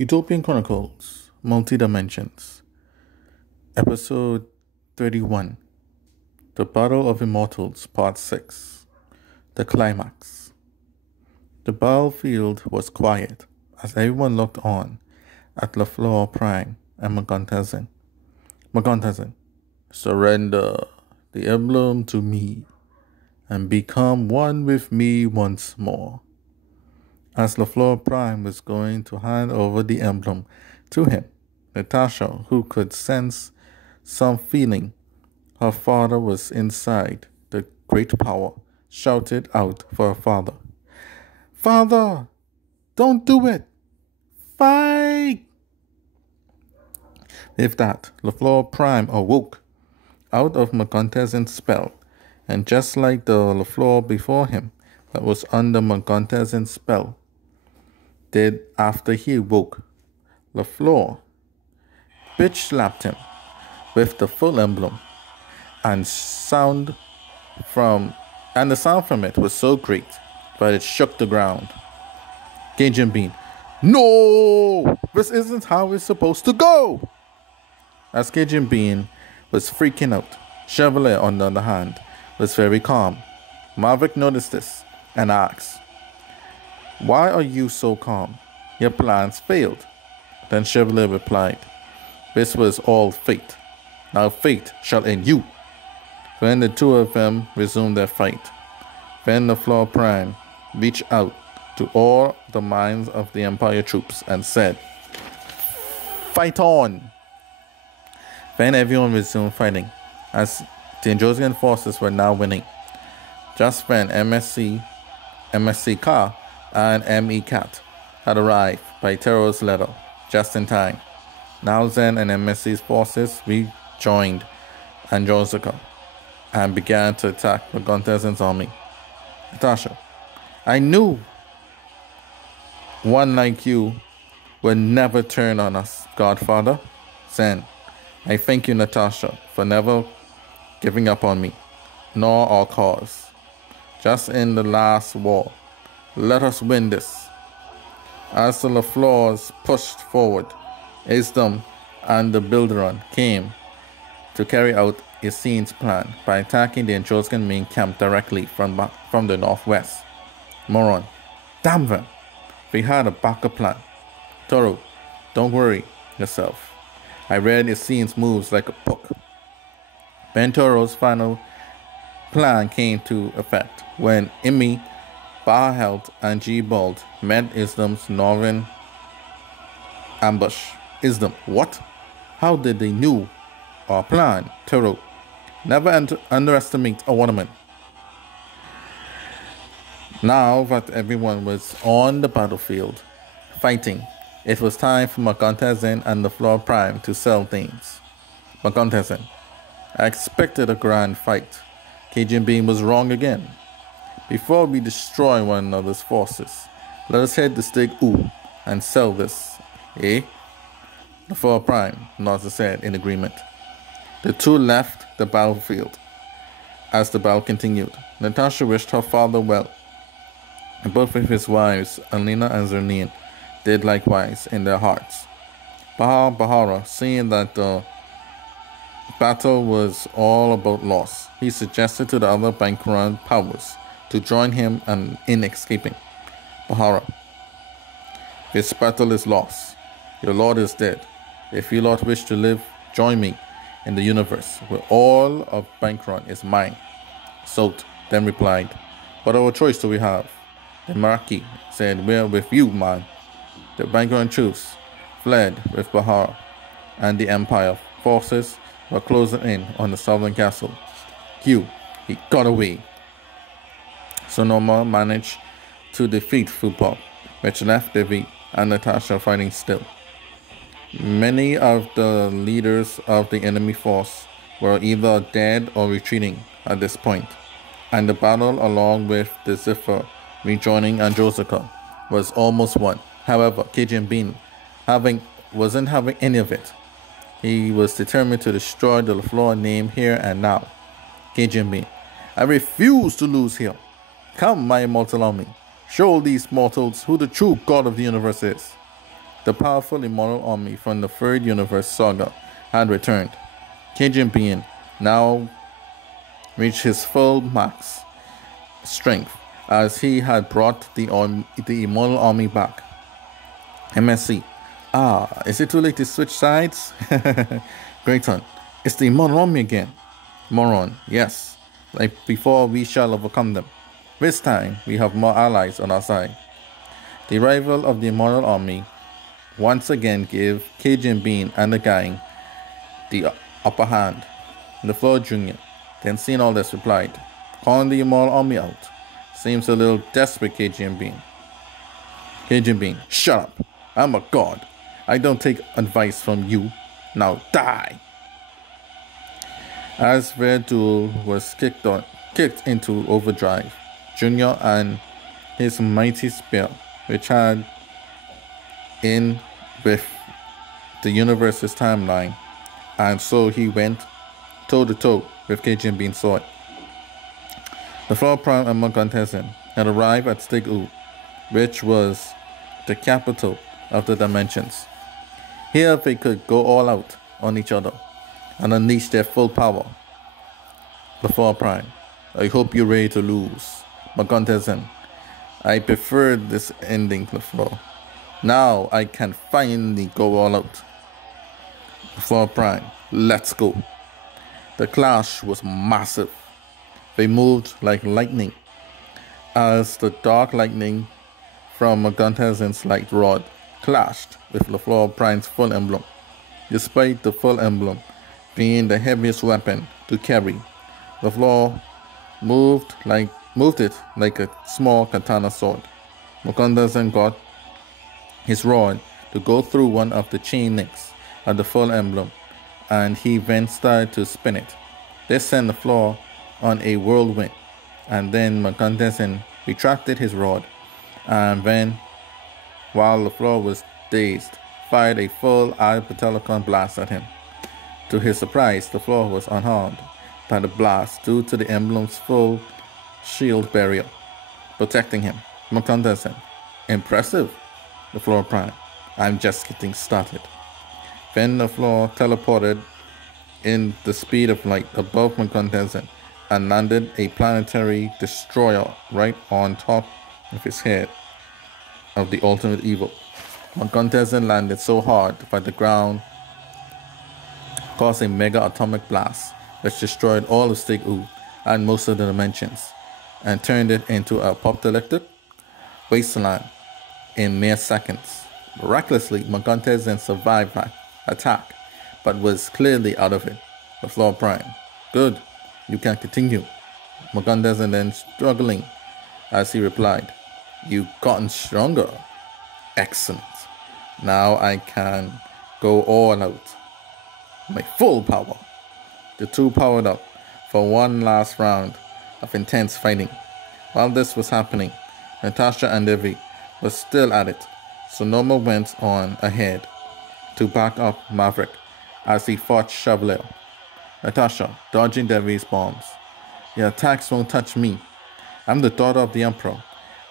Utopian Chronicles, Multi-Dimensions, Episode 31, The Battle of Immortals, Part 6, The Climax. The battlefield was quiet as everyone looked on at LaFleur Prime and Montezin. Surrender the emblem to me and become one with me once more. As LaFleur Prime was going to hand over the emblem to him, Natasha, who could sense some feeling her father was inside the great power, shouted out for her father. "Father, don't do it! Fight!" With that, LaFleur Prime awoke out of Montez's spell, and just like the LaFleur before him that was under Montez's spell did after he woke, LaFleur bitch slapped him with the full emblem, and the sound from it was so great that it shook the ground. Cajun Bean, "No! This isn't how it's supposed to go!" As Cajun Bean was freaking out, Chevalier, on the other hand, was very calm. Maverick noticed this and asked, "Why are you so calm? Your plans failed." Then Chevalier replied, "This was all fate. Now fate shall end you." Then the two of them resumed their fight. Then LaFleur Prime reached out to all the minds of the Empire troops and said, "Fight on!" Then everyone resumed fighting, as the Androsian forces were now winning. Just then MSC Car and ME Cat had arrived by Tero's letter, just in time. Now Zen and MSC's forces rejoined Androsica and began to attack Montez's army. Natasha, "I knew one like you would never turn on us, Godfather." Zen, "I thank you, Natasha, for never giving up on me, nor our cause. Just in the last war, let us win this." As the LaFleurs pushed forward, Isdom and the Bilderon came to carry out Yassine's plan by attacking the Androsian main camp directly from the northwest. Moron, "Damn them! We had a backup plan." Toro, "Don't worry yourself. I read Yassine's moves like a book." Ben Toro's final plan came to effect when Imi, Bahelt, and G-Bold met Islam's northern ambush. Islam, "What? How did they know our plan?" Toro, "Never underestimate a woman." Now that everyone was on the battlefield fighting, it was time for Montezin and LaFleur Prime to settle things. Montezin, "I expected a grand fight. Cajun Bean was wrong again. Before we destroy one another's forces, let us head to Stig U and sell this, eh?" LaFleur Prime nodded his head in agreement. The two left the battlefield. As the battle continued, Natasha wished her father well, and both of his wives, Alina and Zernin, did likewise in their hearts. Bahara, seeing that the battle was all about loss, he suggested to the other bankrun powers to join him in escaping. Bahara, "This battle is lost. Your lord is dead. If your lord wish to live, join me in the universe where all of Bankrun is mine." Sot then replied, "What other choice do we have?" The Marquis said, "We're with you, man." The Bankrun troops fled with Bahar, and the Empire forces were closing in on the southern castle. He got away. Sonoma managed to defeat Fupop, which left Devi and Natasha fighting still. Many of the leaders of the enemy force were either dead or retreating at this point, and the battle, along with the Zephyr rejoining Androsica, was almost won. However, Cajun Bean wasn't having any of it. He was determined to destroy the LaFleur name here and now. Cajun Bean, "I refuse to lose here. Come, my immortal army. Show these mortals who the true God of the universe is." The powerful immortal army from the third universe saga had returned. Cajun Bean now reached his full max strength as he had brought the immortal army back. MSC. Is it too late to switch sides? Grayton. It's the immortal army again. Moron. Yes. Like before, we shall overcome them. This time, we have more allies on our side. The arrival of the immortal army once again gave Cajun Bean and the gang the upper hand. LaFleur Jr., then seeing all this, replied, calling the immortal army out. Seems a little desperate, Cajun Bean. Cajun Bean, shut up. I'm a god. I don't take advice from you. Now die. As their duel was kicked into overdrive, Junior and his mighty spear, which had in with the universe's timeline, and so he went toe-to-toe with Cajun Bean's sword. The Floor Prime and Montezin had arrived at Stig U, which was the capital of the dimensions. Here they could go all out on each other and unleash their full power. The Floor Prime, I hope you're ready to lose. Montezin, I prefer this ending, LaFleur. Now I can finally go all out. LaFleur Prime, let's go. The clash was massive. They moved like lightning as the dark lightning from Montez's light rod clashed with LaFleur Prime's full emblem. Despite the full emblem being the heaviest weapon to carry, LaFleur moved it like a small katana sword. Montezin got his rod to go through one of the chain links of the full emblem, and he then started to spin it. This sent LaFleur on a whirlwind, and then Montezin retracted his rod, and then, while LaFleur was dazed, fired a full Arpatelicon blast at him. To his surprise, LaFleur was unharmed by the blast due to the emblem's full shield barrier protecting him. Montezin, impressive. LaFleur Prime, I'm just getting started. Then LaFleur teleported in the speed of light above Montezin and landed a planetary destroyer right on top of his head of the ultimate evil. Montezin landed so hard that the ground caused a mega atomic blast which destroyed all of Stig U and most of the dimensions and turned it into a apocalyptic wasteland in mere seconds. Miraculously, Montezin survived that attack, but was clearly out of it. LaFleur Prime, good, you can continue. Montezin then struggling as he replied, you've gotten stronger. Excellent. Now I can go all out. My full power. The two powered up for one last round of intense fighting. While this was happening, Natasha and Devi were still at it. Sonoma went on ahead to back up Maverick as he fought Chevalier. Natasha, dodging Devi's bombs. Your attacks won't touch me. I'm the daughter of the Emperor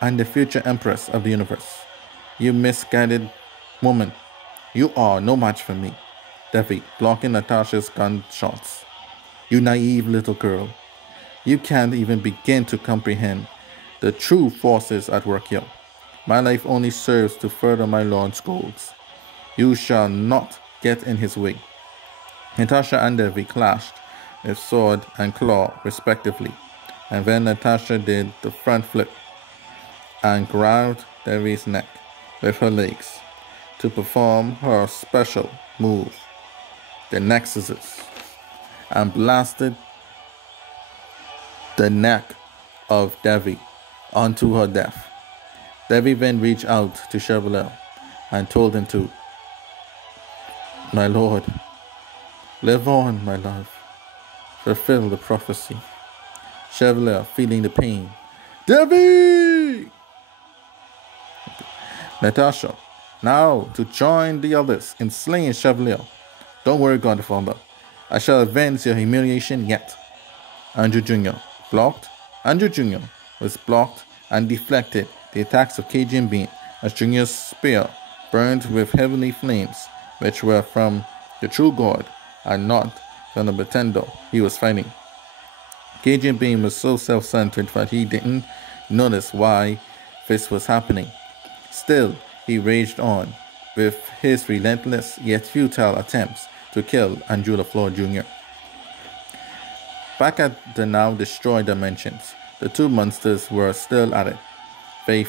and the future Empress of the universe. You misguided woman. You are no match for me. Devi, blocking Natasha's gunshots. You naive little girl. You can't even begin to comprehend the true forces at work here. My life only serves to further my lord's goals. You shall not get in his way. Natasha and Devi clashed with sword and claw respectively, and then Natasha did the front flip and grabbed Devi's neck with her legs to perform her special move, the Nexuses, and blasted the neck of Devi onto her death. Devi then reached out to Chevalier and told him to, my lord, live on, my love, fulfill the prophecy. Chevalier, feeling the pain, Devi! Natasha, now to join the others in slaying Chevalier. Don't worry, Godfather, I shall avenge your humiliation yet. Andrew Jr. blocked. Andrew Jr. was blocked and deflected the attacks of Cajun Bean as Jr.'s spear burned with heavenly flames, which were from the true God and not from the pretender he was fighting. Cajun Bean was so self-centered that he didn't notice why this was happening. Still, he raged on with his relentless yet futile attempts to kill Andrew LaFleur Jr. Back at the now destroyed dimensions, the two monsters were still at it. They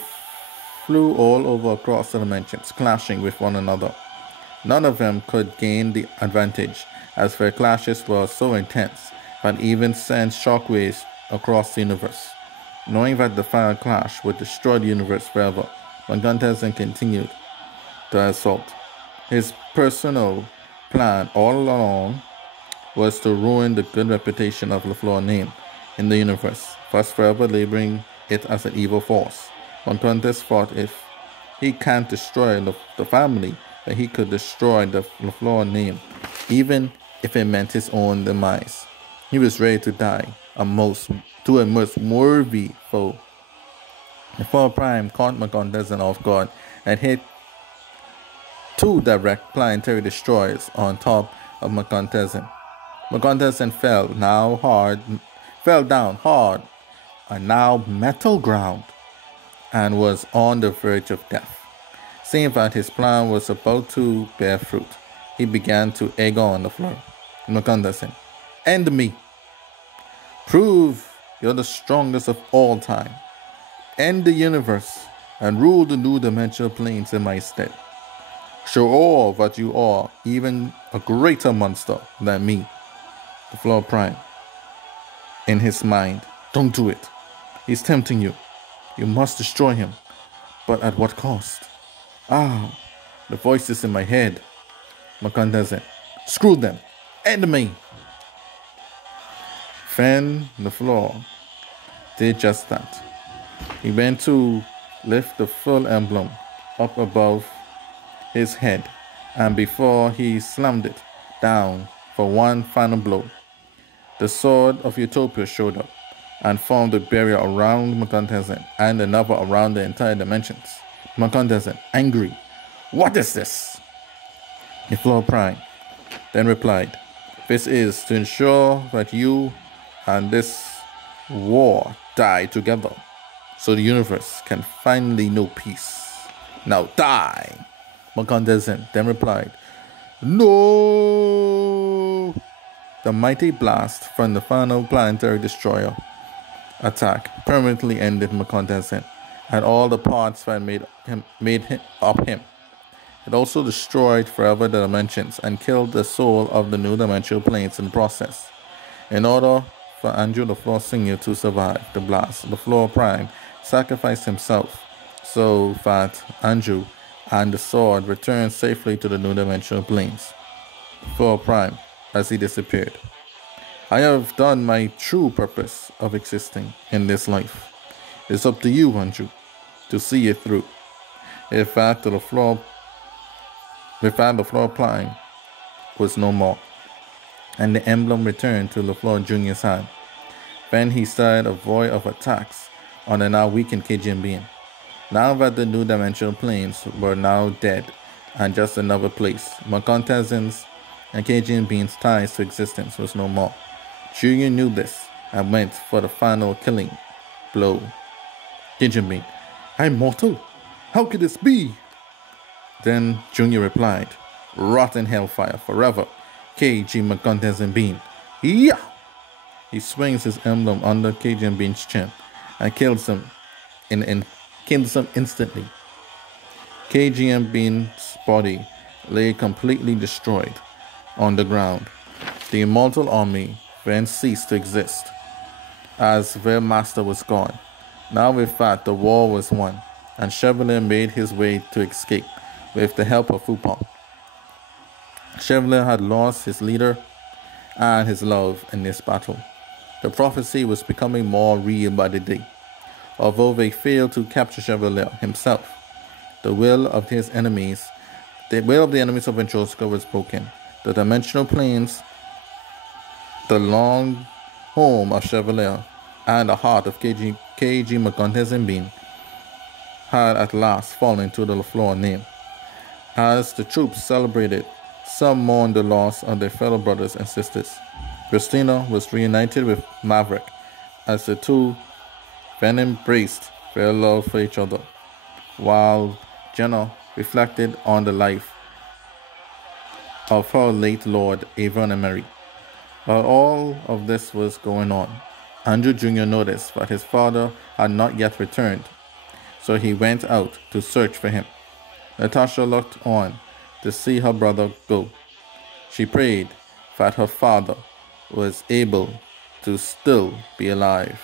flew all over across the dimensions, clashing with one another. None of them could gain the advantage, as their clashes were so intense that even sent shockwaves across the universe. Knowing that the final clash would destroy the universe forever, Montezin continued the assault. His personal plan all along was to ruin the good reputation of LaFleur's name in the universe, thus forever labeling it as an evil force. Montez thought if he can't destroy the family, that he could destroy the LaFleur name, even if it meant his own demise. He was ready to die to a most worthy foe. LaFleur Prime caught Montezin off guard and hit two direct planetary destroyers on top of Montezin. Montezin fell down hard on now metal ground and was on the verge of death. Seeing that his plan was about to bear fruit, he began to egg on LaFleur. Montezin, end me. Prove you're the strongest of all time. End the universe and rule the new dimensional planes in my stead. Show all that you are, even a greater monster than me. LaFleur Prime, in his mind, don't do it. He's tempting you. You must destroy him. But at what cost? Ah, the voices in my head. Montezin, screw them. End me. Then LaFleur did just that. He went to lift the full emblem up above his head, and before he slammed it down for one final blow, the sword of Utopia showed up and formed a barrier around Montezin and another around the entire dimensions. Montezin, angry, what is this? LaFleur Prime then replied, this is to ensure that you and this war die together, so the universe can finally know peace. Now die! Montezin then replied, no! The mighty blast from the final planetary destroyer attack permanently ended Montezin and all the parts that made up him. It also destroyed forever the dimensions and killed the soul of the new dimensional planes in the process. In order for Andrew LaFleur Sr. to survive the blast, LaFleur Prime sacrificed himself so that Andrew and the sword returned safely to the new dimensional planes. LaFleur Prime, as he disappeared. I have done my true purpose of existing in this life. It's up to you, Andrew, to see it through. With that, LaFleur Prime was no more, and the emblem returned to LaFleur Jr.'s hand. Then he started a void of attacks on the now weakened Cajun Bean. Now that the new dimensional planes were now dead and just another place, Montezin's and Cajun Bean's ties to existence was no more. Junior knew this and went for the final killing blow. Cajun Bean, I'm mortal. How could this be? Then Junior replied, rotten hellfire forever. K.G. Montezin Bean. Yeah! He swings his emblem under Cajun Bean's chin and kills him instantly. Cajun Bean's body lay completely destroyed on the ground. The Immortal Army then ceased to exist, as their master was gone. Now with that, the war was won, and Chevalier made his way to escape with the help of Fupon. Chevalier had lost his leader and his love in this battle. The prophecy was becoming more real by the day. Although they failed to capture Chevalier himself, the will of the enemies of Ventroska was broken. The dimensional planes, the long home of Chevalier, and the heart of K.G. Montezin Bean had at last fallen to the LaFleur name. As the troops celebrated, some mourned the loss of their fellow brothers and sisters. Christina was reunited with Maverick as the two then embraced their love for each other, while Jenna reflected on the life of her late lord, Avon and Mary. While all of this was going on, Andrew Jr. noticed that his father had not yet returned, so he went out to search for him. Natasha looked on to see her brother go. She prayed that her father was able to still be alive.